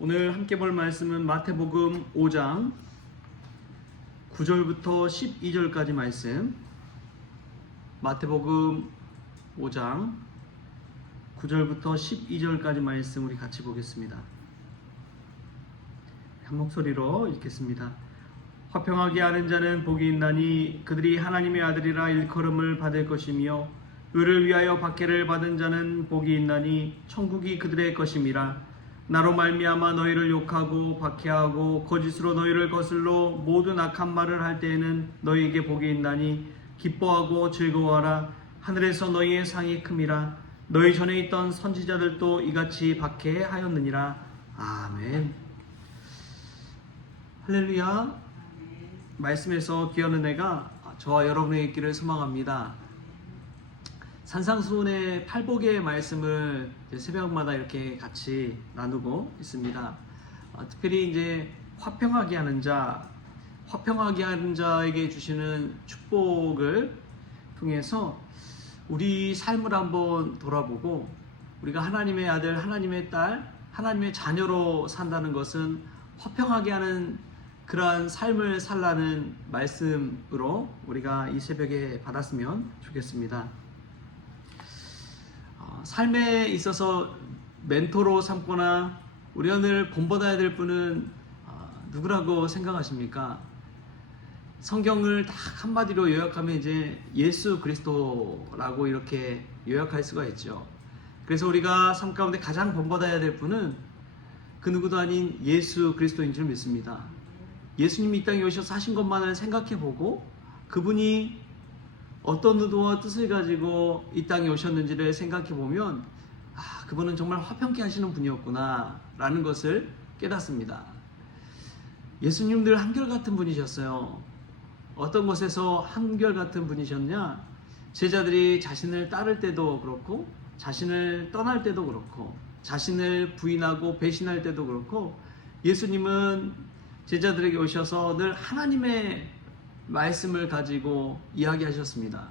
오늘 함께 볼 말씀은 마태복음 5장 9절부터 12절까지 말씀. 마태복음 5장 9절부터 12절까지 말씀 우리 같이 보겠습니다. 한 목소리로 읽겠습니다. 화평하게 하는 자는 복이 있나니 그들이 하나님의 아들이라 일컬음을 받을 것이며 의를 위하여 박해를 받은 자는 복이 있나니 천국이 그들의 것임이라. 나로 말미암아 너희를 욕하고 박해하고 거짓으로 너희를 거슬러 모든 악한 말을 할 때에는 너희에게 복이 있나니 기뻐하고 즐거워하라. 하늘에서 너희의 상이 큼이라. 너희 전에 있던 선지자들도 이같이 박해하였느니라. 아멘. 할렐루야. 말씀에서 귀한 은혜가 저와 여러분의 있기를 소망합니다. 산상수훈의 팔복의 말씀을 새벽마다 이렇게 같이 나누고 있습니다. 특별히 이제 화평하게 하는 자에게 주시는 축복을 통해서 우리 삶을 한번 돌아보고 우리가 하나님의 아들, 하나님의 딸, 하나님의 자녀로 산다는 것은 화평하게 하는 그러한 삶을 살라는 말씀으로 우리가 이 새벽에 받았으면 좋겠습니다. 삶에 있어서 멘토로 삼거나 우리가 늘 본받아야 될 분은 누구라고 생각하십니까? 성경을 딱 한마디로 요약하면 이제 예수 그리스도라고 이렇게 요약할 수가 있죠. 그래서 우리가 삶 가운데 가장 본받아야 될 분은 그 누구도 아닌 예수 그리스도인 줄 믿습니다. 예수님이 이 땅에 오셔서 하신 것만을 생각해보고 그분이 어떤 의도와 뜻을 가지고 이 땅에 오셨는지를 생각해보면 그분은 정말 화평케 하시는 분이었구나 라는 것을 깨닫습니다. 예수님 늘 한결같은 분이셨어요. 어떤 것에서 한결같은 분이셨냐? 제자들이 자신을 따를 때도 그렇고 자신을 떠날 때도 그렇고 자신을 부인하고 배신할 때도 그렇고 예수님은 제자들에게 오셔서 늘 하나님의 말씀을 가지고 이야기하셨습니다.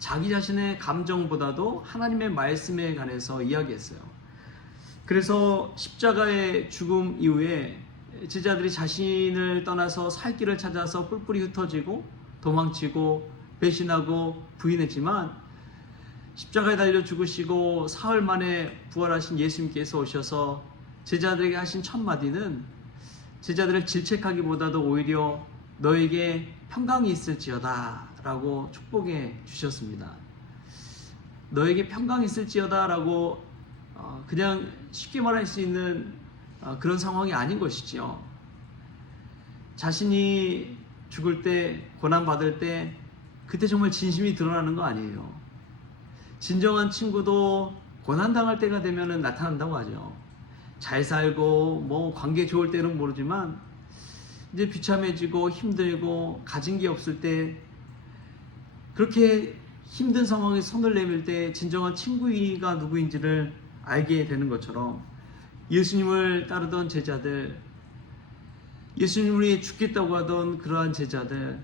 자기 자신의 감정보다도 하나님의 말씀에 관해서 이야기했어요. 그래서 십자가의 죽음 이후에 제자들이 자신을 떠나서 살 길을 찾아서 뿔뿔이 흩어지고 도망치고 배신하고 부인했지만 십자가에 달려 죽으시고 사흘 만에 부활하신 예수님께서 오셔서 제자들에게 하신 첫 마디는 제자들을 질책하기보다도 오히려 너에게 평강이 있을지어다 라고 축복해 주셨습니다. 너에게 평강이 있을지어다 라고 그냥 쉽게 말할 수 있는 그런 상황이 아닌 것이죠. 자신이 죽을 때 고난받을 때 그때 정말 진심이 드러나는 거 아니에요. 진정한 친구도 고난당할 때가 되면 나타난다고 하죠. 잘 살고 뭐 관계 좋을 때는 모르지만 이제 비참해지고 힘들고 가진 게 없을 때 그렇게 힘든 상황에 손을 내밀 때 진정한 친구가 누구인지를 알게 되는 것처럼 예수님을 따르던 제자들, 예수님을 위해 죽겠다고 하던 그러한 제자들,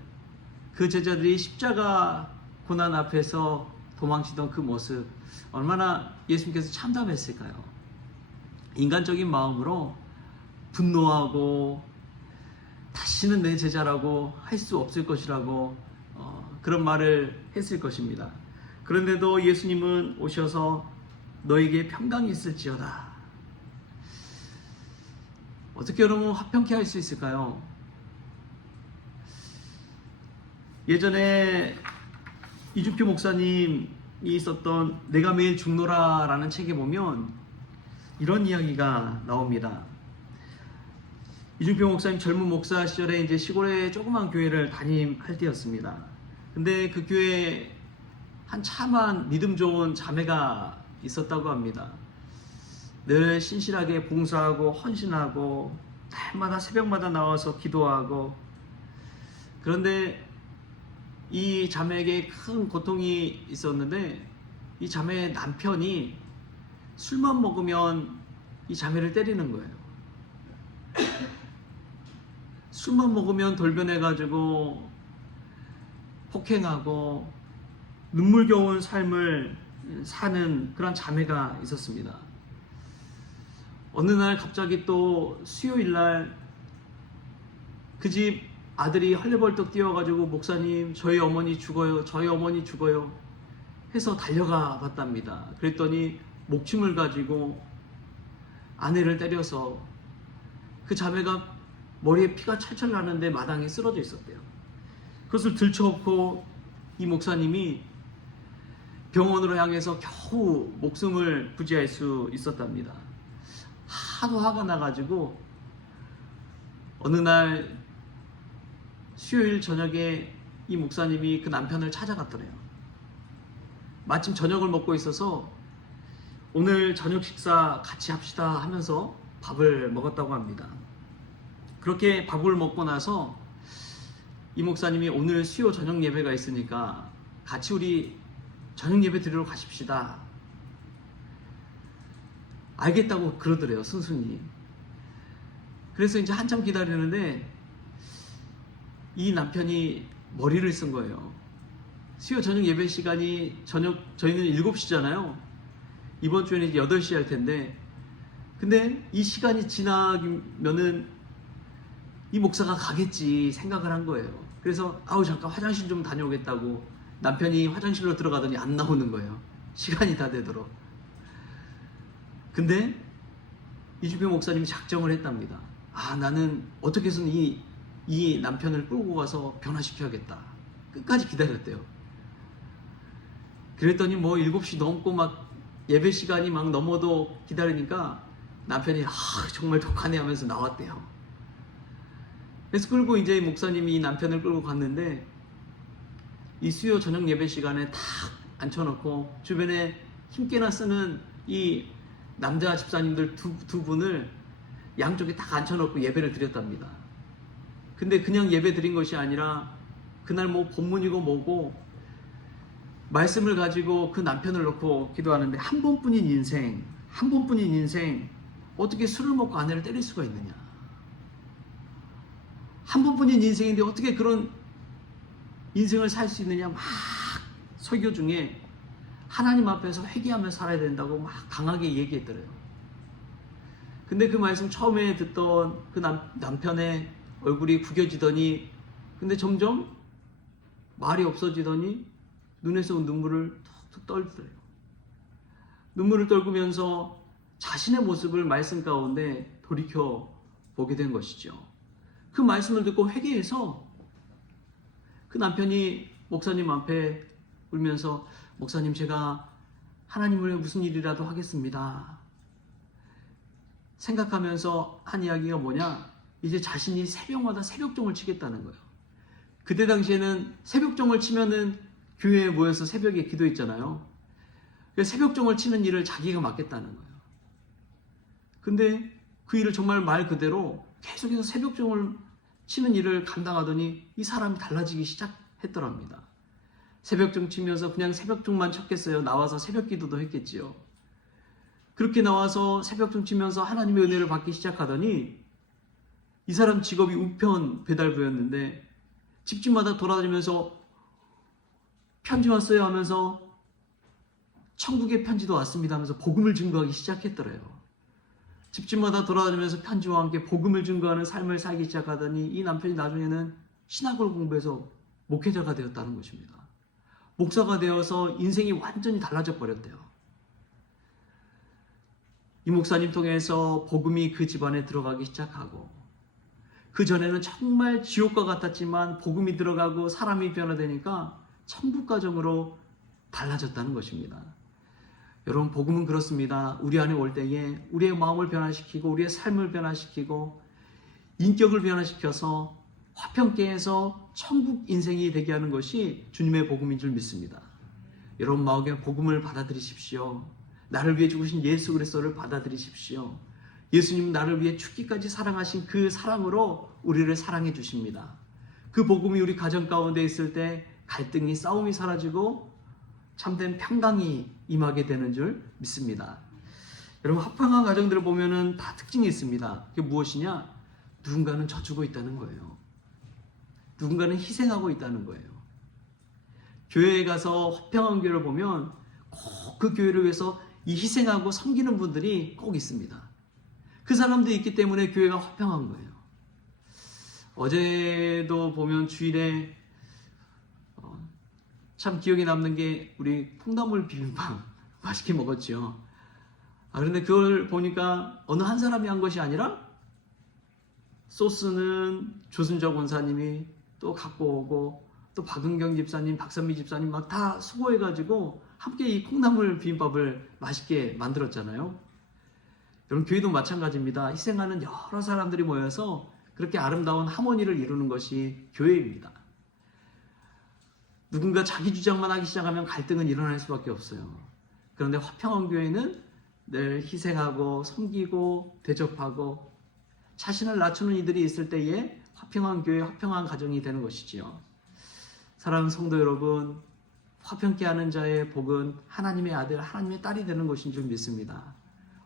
그 제자들이 십자가 고난 앞에서 도망치던 그 모습 얼마나 예수님께서 참담했을까요? 인간적인 마음으로 분노하고 다시는 내 제자라고 할 수 없을 것이라고 그런 말을 했을 것입니다. 그런데도 예수님은 오셔서 너에게 평강이 있을지어다. 어떻게 여러분 화평케 할 수 있을까요? 예전에 이준표 목사님이 썼던 내가 매일 죽노라 라는 책에 보면 이런 이야기가 나옵니다. 이준표 목사님 젊은 목사 시절에 이제 시골의 조그만 교회를 담임할 때였습니다. 근데 그 교회에 한 참한 믿음 좋은 자매가 있었다고 합니다. 늘 신실하게 봉사하고 헌신하고 날마다 새벽마다 나와서 기도하고, 그런데 이 자매에게 큰 고통이 있었는데 이 자매의 남편이 술만 먹으면 이 자매를 때리는 거예요. 술만 먹으면 돌변해가지고 폭행하고 눈물겨운 삶을 사는 그런 자매가 있었습니다. 어느 날 갑자기 또 수요일 날 그 집 아들이 헐레벌떡 뛰어가지고 목사님 저희 어머니 죽어요, 저희 어머니 죽어요 해서 달려가 봤답니다. 그랬더니 목침을 가지고 아내를 때려서 그 자매가 머리에 피가 철철 나는데 마당에 쓰러져 있었대요. 그것을 들쳐업고 이 목사님이 병원으로 향해서 겨우 목숨을 부지할 수 있었답니다. 하도 화가 나가지고 어느 날 수요일 저녁에 이 목사님이 그 남편을 찾아갔더래요. 마침 저녁을 먹고 있어서 오늘 저녁 식사 같이 합시다 하면서 밥을 먹었다고 합니다. 그렇게 밥을 먹고 나서 이 목사님이 오늘 수요 저녁 예배가 있으니까 같이 우리 저녁 예배 드리러 가십시다. 알겠다고 그러더래요, 순순히. 그래서 이제 한참 기다리는데 이 남편이 머리를 쓴 거예요. 수요 저녁 예배 시간이 저희는 7시잖아요. 이번 주에는 이제 8시 할 텐데, 근데 이 시간이 지나면은 이 목사가 가겠지 생각을 한 거예요. 그래서 잠깐 화장실 좀 다녀오겠다고 남편이 화장실로 들어가더니 안 나오는 거예요. 시간이 다 되도록. 근데 이주표 목사님이 작정을 했답니다. 나는 어떻게 해서는 이 남편을 끌고 가서 변화시켜야겠다. 끝까지 기다렸대요. 그랬더니 7시 넘고 막 예배 시간이 막 넘어도 기다리니까 남편이 정말 독하네 하면서 나왔대요. 그래서 끌고 이제 목사님이 이 남편을 끌고 갔는데 이 수요 저녁 예배 시간에 탁 앉혀놓고 주변에 힘께나 쓰는 이 남자 집사님들 두 분을 양쪽에 딱 앉혀놓고 예배를 드렸답니다. 근데 그냥 예배 드린 것이 아니라 그날 본문이고 뭐고 말씀을 가지고 그 남편을 놓고 기도하는데 한 번뿐인 인생 어떻게 술을 먹고 아내를 때릴 수가 있느냐. 한 번뿐인 인생인데 어떻게 그런 인생을 살 수 있느냐. 막 설교 중에 하나님 앞에서 회개하며 살아야 된다고 막 강하게 얘기했더래요. 근데 그 말씀 처음에 듣던 그 남편의 얼굴이 구겨지더니 근데 점점 말이 없어지더니 눈에서 눈물을 툭툭 떨더래요. 눈물을 떨구면서 자신의 모습을 말씀 가운데 돌이켜 보게 된 것이죠. 그 말씀을 듣고 회개해서 그 남편이 목사님 앞에 울면서 목사님 제가 하나님을 위해 무슨 일이라도 하겠습니다. 생각하면서 한 이야기가 뭐냐? 이제 자신이 새벽마다 새벽종을 치겠다는 거예요. 그때 당시에는 새벽종을 치면은 교회에 모여서 새벽에 기도했잖아요. 새벽종을 치는 일을 자기가 맡겠다는 거예요. 근데 그 일을 정말 말 그대로 계속해서 새벽종을 치는 일을 감당하더니 이 사람이 달라지기 시작했더랍니다. 새벽종 치면서 그냥 새벽종만 쳤겠어요? 나와서 새벽 기도도 했겠지요. 그렇게 나와서 새벽종 치면서 하나님의 은혜를 받기 시작하더니 이 사람 직업이 우편 배달부였는데 집집마다 돌아다니면서 편지 왔어요 하면서 천국의 편지도 왔습니다 하면서 복음을 증거하기 시작했더래요. 집집마다 돌아다니면서 편지와 함께 복음을 증거하는 삶을 살기 시작하더니 이 남편이 나중에는 신학을 공부해서 목회자가 되었다는 것입니다. 목사가 되어서 인생이 완전히 달라져 버렸대요. 이 목사님 통해서 복음이 그 집안에 들어가기 시작하고 그 전에는 정말 지옥과 같았지만 복음이 들어가고 사람이 변화되니까 천국 가정으로 달라졌다는 것입니다. 여러분 복음은 그렇습니다. 우리 안에 올 때에 우리의 마음을 변화시키고 우리의 삶을 변화시키고 인격을 변화시켜서 화평케해서 천국 인생이 되게 하는 것이 주님의 복음인 줄 믿습니다. 여러분 마음에 복음을 받아들이십시오. 나를 위해 죽으신 예수 그리스도를 받아들이십시오. 예수님은 나를 위해 죽기까지 사랑하신 그 사랑으로 우리를 사랑해 주십니다. 그 복음이 우리 가정 가운데 있을 때 갈등이 싸움이 사라지고 참된 평강이 임하게 되는 줄 믿습니다. 여러분 합평한 가정들을 보면은 다 특징이 있습니다. 그게 무엇이냐? 누군가는 져주고 있다는 거예요. 누군가는 희생하고 있다는 거예요. 교회에 가서 화평한 교회를 보면 꼭 그 교회를 위해서 이 희생하고 섬기는 분들이 꼭 있습니다. 그 사람들이 있기 때문에 교회가 화평한 거예요. 어제도 보면 주일에 참 기억에 남는 게 우리 콩나물 비빔밥 맛있게 먹었죠. 그런데 그걸 보니까 어느 한 사람이 한 것이 아니라 소스는 조순적 원사님이 또 갖고 오고 또 박은경 집사님, 박선미 집사님 막 다 수고해가지고 함께 이 콩나물 비빔밥을 맛있게 만들었잖아요. 여러분 교회도 마찬가지입니다. 희생하는 여러 사람들이 모여서 그렇게 아름다운 하모니를 이루는 것이 교회입니다. 누군가 자기 주장만 하기 시작하면 갈등은 일어날 수밖에 없어요. 그런데 화평한 교회는 늘 희생하고 섬기고 대접하고 자신을 낮추는 이들이 있을 때에 화평한 교회, 화평한 가정이 되는 것이지요. 사랑하는 성도 여러분, 화평케 하는 자의 복은 하나님의 아들, 하나님의 딸이 되는 것인 줄 믿습니다.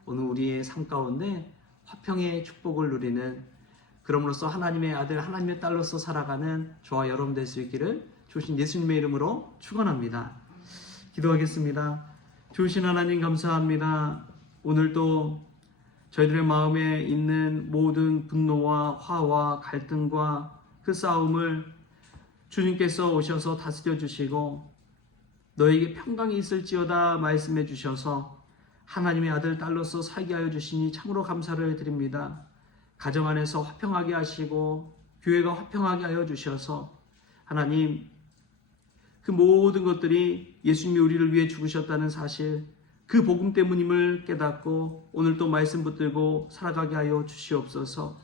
오늘 우리의 삶 가운데 화평의 축복을 누리는, 그럼으로써 하나님의 아들, 하나님의 딸로서 살아가는 저와 여러분 될 수 있기를 주신 예수님의 이름으로 축원합니다. 기도하겠습니다. 주신 하나님 감사합니다. 오늘도 저희들의 마음에 있는 모든 분노와 화와 갈등과 그 싸움을 주님께서 오셔서 다스려 주시고 너에게 평강이 있을지어다 말씀해 주셔서 하나님의 아들 딸로서 살게 하여 주시니 참으로 감사를 드립니다. 가정 안에서 화평하게 하시고 교회가 화평하게 하여 주셔서 하나님 그 모든 것들이 예수님이 우리를 위해 죽으셨다는 사실, 그 복음 때문임을 깨닫고 오늘 또 말씀 붙들고 살아가게 하여 주시옵소서.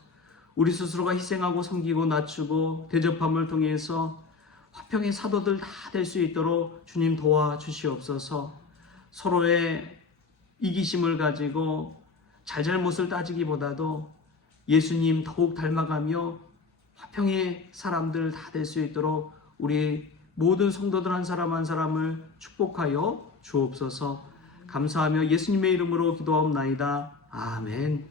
우리 스스로가 희생하고 섬기고 낮추고 대접함을 통해서 화평의 사도들 다 될 수 있도록 주님 도와주시옵소서. 서로의 이기심을 가지고 잘잘못을 따지기보다도 예수님 더욱 닮아가며 화평의 사람들 다 될 수 있도록 우리 모든 성도들 한 사람 한 사람을 축복하여 주옵소서. 감사하며 예수님의 이름으로 기도하옵나이다. 아멘.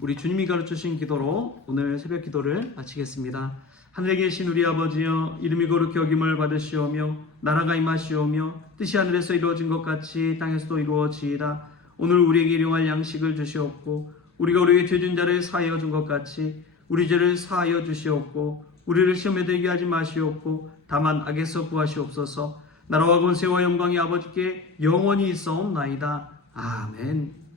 우리 주님이 가르치신 기도로 오늘 새벽 기도를 마치겠습니다. 하늘에 계신 우리 아버지여, 이름이 거룩히 여김을 받으시오며 나라가 임하시오며 뜻이 하늘에서 이루어진 것 같이 땅에서도 이루어지이다. 오늘 우리에게 일용할 양식을 주시옵고 우리가 우리에게 죄진 자를 사하여 준 것 같이 우리 죄를 사하여 주시옵고 우리를 시험에 들게 하지 마시옵고 다만 악에서 구하시옵소서. 나라와 권세와 영광이 아버지께 영원히 있사옵나이다. 아멘.